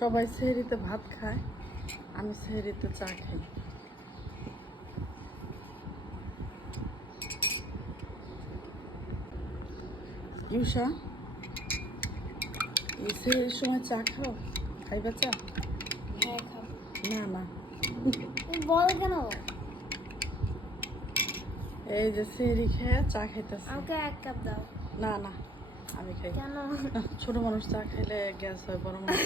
সবাই সেহরিতে ভাত খায়, আমি সেহরিতে চা খাই। ইউষা, এই সেহরির সময় চা খাও? খাইবা চা? হ্যাঁ খাবো। না না, তুমি বলো কেন? এই যে সেহরি খেয়ে চা খাইতেছে। আমাকে 1 কাপ দাও। না না, আমি খাই। কেন? ছোট মানুষ চা খাইলে গ্যাস হয়, বড় মানুষ